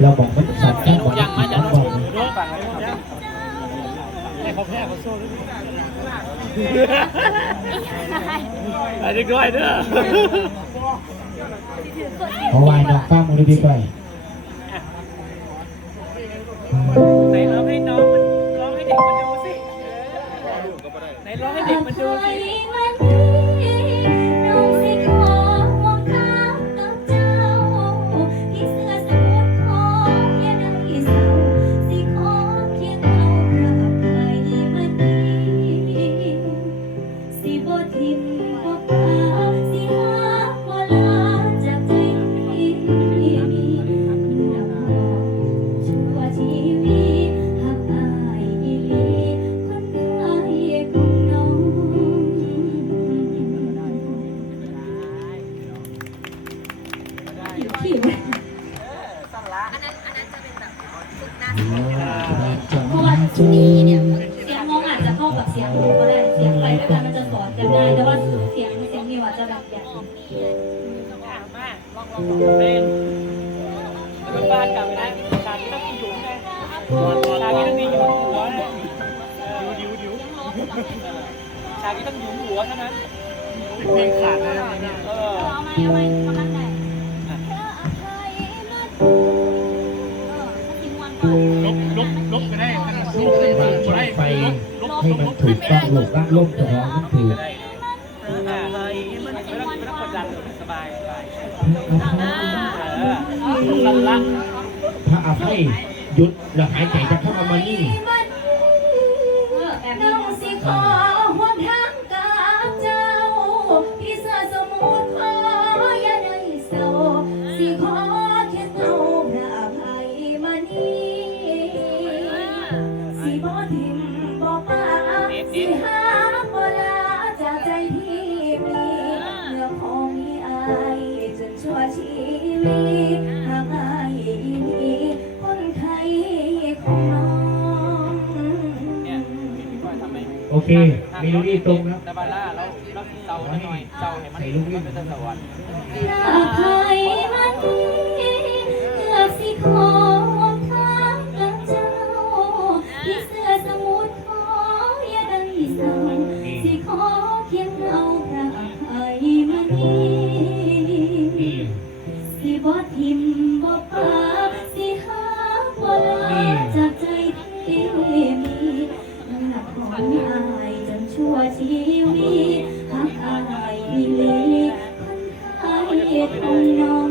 เราบอกมันสัตว์แค่บอกยังมาจากบโน้อกนโน้นฝั่งไหนยังให้เขาแพ้เขาโซ่ด้วยไอ้เด็กด้วยเด้อเพราะว่าน้องฟังมันดีไปไหนร้องให้น้องมันร้องให้เด็กมันดูสิไหนร้องให้เด็กมันดูสิ ดีเนี่ยเสียงมองอาจจะเข้ากับเสียงหูก็ได้เสียงไปด้วยกันมันจะสอนกันได้แต่ว่าเสียงเสียงนี่ว่าจะแบบอย่างอะมาลองลองลองเพลงแล้วก็บ้านกลับไปนะฉากนี้ต้องมีหยุมไงฉากนี้ต้องมีหยุมหัวนะดิวดิวดิวฉากนี้ต้องหยุมหัวเท่านั้นเพลงขาดนะเออเอาไหมเอาไหมกำลังได้ ให้มันถูกต้องหลบร่างล่มจะร้องนั่นคืออ่าอายสบายเออลันละพระอภัยหยุดแล้วหายใจจะเข้ามานี่น้องสิขอหนทางกับเจ้า พี่เสื้อสมุทรขออย่าได้เศร้าสิขอแค่เอาพระอภัยมานี่สิบ่ทิมบ่ปา สิหาบ่ลาจากใจที่มีเมื่อพอมีอายจนชั่วชีวิตหากอายอีนีคนไทยของน้องเนี่ยพี่บอยทำไมโอเคเมโลดี้ตรงแล้วดาบาร่าแล้วแล้วเจ้าให้หน่อยเจ้าให้มันมันเป็นสวรรค์ อยากให้มันดีเลือกสิขอ ทิมบ่ปาสิหาบ่ลาจากใจที่มีน้ำหนักของอายจนชั่วชีวิตหักอายอีหลีคนไทยของน้อง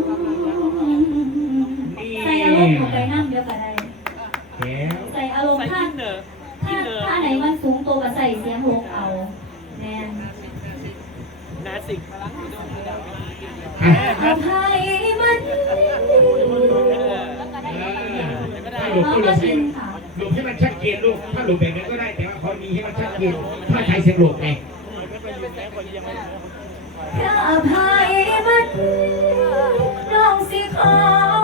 ใส่อารมณ์เข้าไปนั่งเดียวกันได้แล้วใส่อารมณ์ใส่ท่าอินเนอร์ถ้าอินเนอร์ถ้าไหนมันสูงตัวก็ใส่เสียงโหกเอาแน่นนาสิกอะอภัยมันก็ได้ถ้าหลบเอาก็ห ลบให้มค่ะหลบให้มันชัดเจนลูก ถ้าหลบแบบนี้ก็ได้แต่ว่าเขามีให้มันชัดเจนถ้าใช้เสียงหลบไงพระอภัยมันน้องสิขอ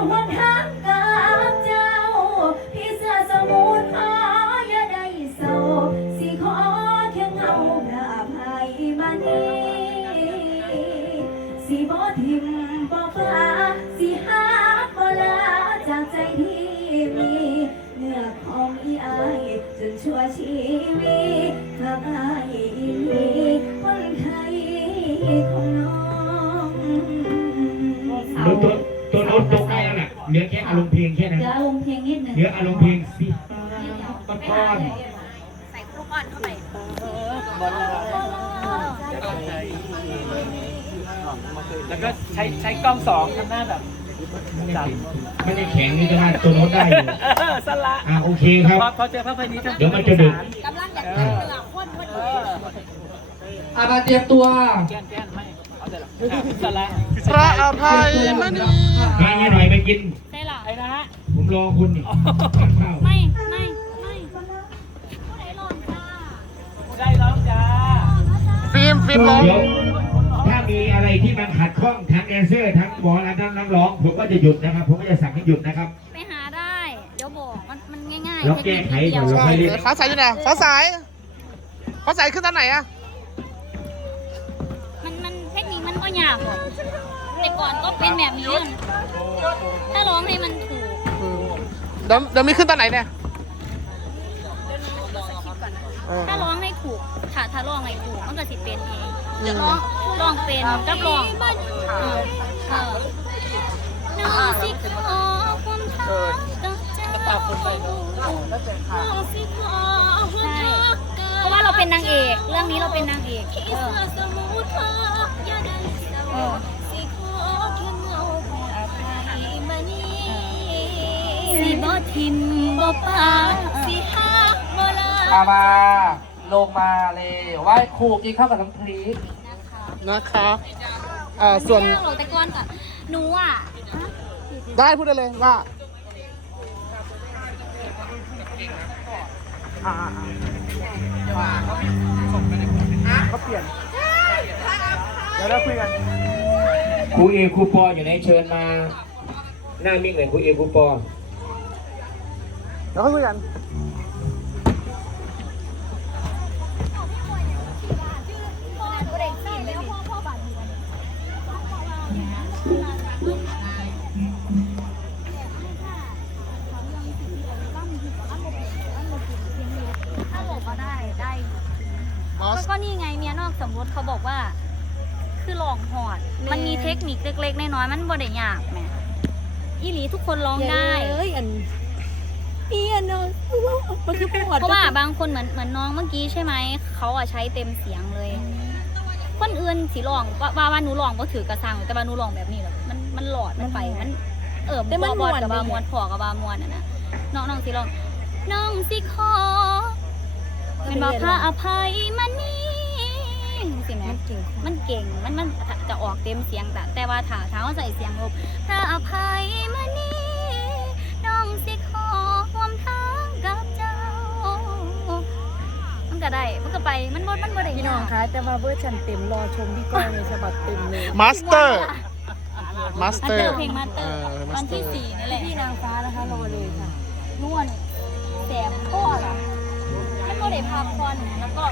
หนทางกับเจ้า พี่เสื้อสมุทรขออย่าได้เศร้าสิขอเพียงาพระอภัยมานี่สิบ่ทิมบ่ฟ้า ของน้องตัวตัวตัวโน้ตตรงได้แล้วแหละเหลือแค่อารมณ์เพลงแค่นั้น เดี๋ยวลงเพลงนิดหนึ่งเหลืออารมณ์เพลงสิต้นก้อนใส่ลูกอ่อนเข้าไปแล้วก็ใช้ใช้กล้องสองทำหน้าแบบไม่ได้แข็งนี่ก็ได้ตัวโน้ตได้อยู่สละอ่าโอเคครับพอเจอพระพนี้เดี๋ยวมันจะดึกกำลังอยากกินเหลือคนพอเอดี ออามาเตรียมตัวแก้นแก้นไม่เอาแต่ละสละพระอภัยมณีมาเงี้ยหน่อยไปกินใช่หรอไอ้นะฮะผมรอคุณนี่ทานข้าวไม่ไม่ไม่ผู้ใดหลอนจ้าได้ร้องจ้าฟิล์มฟิล์มร้องเดี๋ยวถ้ามีอะไรที่มันขัดข้องทั้งแดนเซอร์ทั้งหมอและทั้งนักร้อง ผมก็จะหยุดนะครับ ผมก็จะสั่งให้หยุดนะครับ ไปหาได้ เดี๋ยวบอกมันมันง่ายเราแก้ไขก่อนเราค่อยเล่นฟ้าใสอยู่ไหนฟ้าใสฟ้าใสขึ้นตอนไหนอะ ยากหรอกแต่ก่อนก็เป็นแบบนี้ถ้าร้องให้มันถูกอืมเดี๋ยวเดี๋ยวมีขึ้นตอนไหนเนี่ยเออ ถ้าร้องให้ถูกถ้าถ้าร้องให้ถูกมันก็สิเป็นเองร้องร้องเป็นกับร้องเออเออน้องสิขอความทักกับเจ้าน้องสิขอใช่เพราะว่าเราเป็นนางเอก เรื่องนี้เราเป็นนางเอกเออเออ สิบ่ทิมบ่ปาสิฮักบ่ลาอามาลงมาเลยไหว้ครูกินข้าวกับน้ำพริกนะคะอ่าส่วนไม่ยากหรอกแต่ก่อนก่อนหนูอะได้พูดได้เลยว่าอ่าเขาเปลี่ยนเดี๋ยวเราคุยกันครูเอครูปออยู่ไหนเชิญมาหน้ามิ่งเลยครูเอครูปอเดี๋ยวค่อยคุยกันถ้าบอกว่าได้ได้บอสก็นี่ไงเมียนอกสมรสเขาบอกว่า คือลองหอดมันมีเทคนิคเล็กๆน้อยๆมันบ่ได้ยากแหมอีหลีทุกคนร้องได้ เอ้ยอันเอียนเนาะมันคือปวดเพราะว่าบางคนเหมือนเหมือนน้องเมื่อกี้ใช่ไหม เขาอะใช้เต็มเสียงเลย คนอื่นสิร้องว่าว่าว่าหนูร้องก็ถือกระซังแต่ว่าหนูร้องแบบนี้แหละมันมันหลอดมันไปมัน เออแต่มันบอดม่วน กับบาดีมวนพอกับบามวนอะนะน้องน้องสิร้อง น้องสิขอ เป็นว่าพระอภัยมันนี่ สิแม่มันจริงมันเก่งมันมันจะออกเต็มเสียงแต่แต่ว่าถ้าถ้าเขาใส่เสียงลบพระอภัยมานี่น้องสิขอความทางกับเจ้า มันก็ได้มันก็ไปมันบ่มันบ่ได้พี่น้องคะแต่ว่าเวอร์ชันเต็มรอชมพี่ก้อยในฉบับเต็มเลยมาสเตอร์มาสมาสเตเตออร์ร์เพลงมาสเตอร์วันที่สี่นี่แหละพี่นางฟ้านะคะรอเลยค่ะนวลแสบข้อละมันบ่ได้พักผ่อนแล้วก็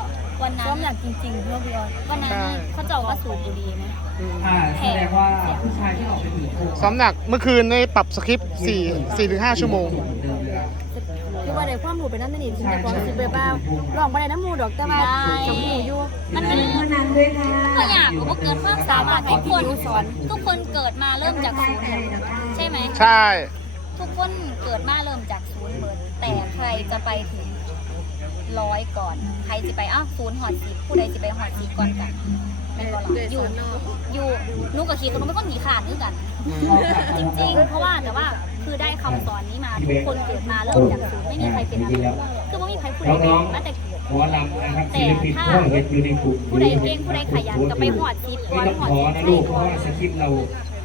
วันนั้ซ้อมนหนักจริงๆเพื่อพี่ออยวันนั้นเขาเจ้าก็สูบบุหรี่ไหมอ่าแสดงว่าผู้ชายที่ออกไปถือโคมซ้อมหนักเมื่อคืนในปรับสคริปต์4 4ถึง5ชั่วโมง คือว่าได้ความรู้ไปนั่นนี่ถึงจะความสิบเบบ้าลองไปได้น้ำมูดอกแต่ว่ากับหมูอยู่มันมันก็อยากรู้ว่าเกิดความสามารถทุกคนสอนทุกคนเกิดมาเริ่มจากศูนย์ใช่ไหมใช่ ทุกคนเกิดมาเริ่มจากศูนย์เหมือนแต่ใครจะไปถึง ร้อยก่อนใครจะไปอ้าวศูนย์หอดสิบผู้ใดจะไปหอดสิบก่อนกันเป็นบอลอยู่อยู่หนูกับคีคนนู้นไม่ก็หนีขาดนึกกันจริง ๆ เพราะว่าแต่ว่าคือได้คำสอนนี้มาทุกคนเกิดมาเริ่มจากศูนย์ไม่มีใครเป็นอะไรคือไม่มีใครผู้ใดเป็นมาแต่เกิดขอลำนะครับศิลปินพ่อเห็นอยู่ในกลุ่มผู้ใดเก่งผู้ใดขยันก็ไปหอดสิบไม่ก่อนต้องหอดขอสิบนะลูกเพราะว่าสคริปต์เรา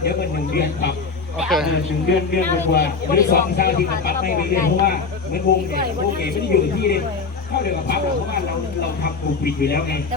เยอะกว่าหนึ่งเดือนปรับโอเคเดือนหนึ่งเดือนเดือนกว่าหรือสองเช้าที่ปรับไม่เรื่อยๆเพราะว่าเหมือนวงเนี่ยวงเอกไม่ได้อยู่ที่เดียวเข้าเดียวกับพับเพราะว่าเราเราทำกลุ่มปิดอยู่แล้วไง